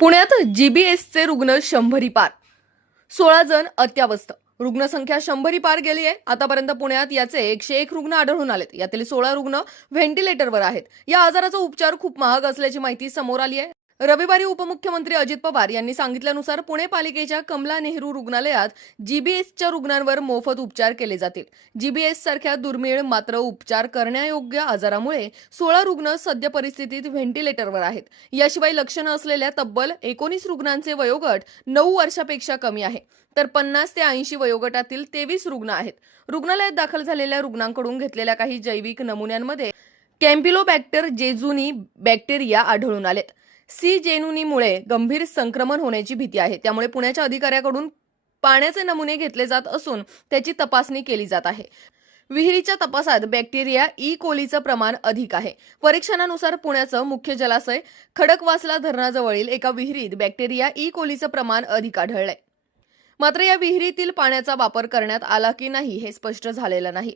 पुण्यात जीबीएसचे रुग्ण शंभरी पार. सोळा जण अत्यावस्थ. रुग्णसंख्या शंभरी पार गेली आहे. आतापर्यंत पुण्यात याचे एकशे एक रुग्ण आढळून आलेत. यातील सोळा रुग्ण व्हेंटिलेटरवर आहेत. या आजाराचा उपचार खूप महाग असल्याची माहिती समोर आली आहे. रविवारी उपमुख्यमंत्री अजित पवार यांनी सांगितल्यानुसार पुणे पालिकेच्या कमला नेहरू रुग्णालयात जीबीएसच्या रुग्णांवर मोफत उपचार केले जातील. जीबीएस सारख्या दुर्मिळ मात्र उपचार करण्यायोग्य आजारामुळे सोळा रुग्ण सद्य परिस्थितीत व्हेंटिलेटरवर आहेत. याशिवाय लक्षणं असलेल्या तब्बल एकोणीस रुग्णांचे वयोगट नऊ वर्षापेक्षा कमी आहे. तर पन्नास ते ऐंशी वयोगटातील तेवीस रुग्ण आहेत. रुग्णालयात दाखल झालेल्या रुग्णांकडून घेतलेल्या काही जैविक नमुन्यांमध्ये कॅम्पिलोबॅक्टर जेजुनी बॅक्टेरिया आढळून आलेत. सी जेनुनीमुळे गंभीर संक्रमण होण्याची भीती आहे. त्यामुळे पुण्याच्या अधिकाऱ्याकडून पाण्याचे नमुने घेतले जात असून त्याची तपासणी केली जात आहे. विहिरीच्या तपासात बॅक्टेरिया ई. कोलीचं प्रमाण अधिक आहे. परीक्षणानुसार पुण्याचं मुख्य जलाशय खडकवासला धरणाजवळील एका विहिरीत बॅक्टेरिया ई. कोलीचं प्रमाण अधिक आढळलंय. मात्र या विहिरीतील पाण्याचा वापर करण्यात आला की नाही हे स्पष्ट झालेलं नाही.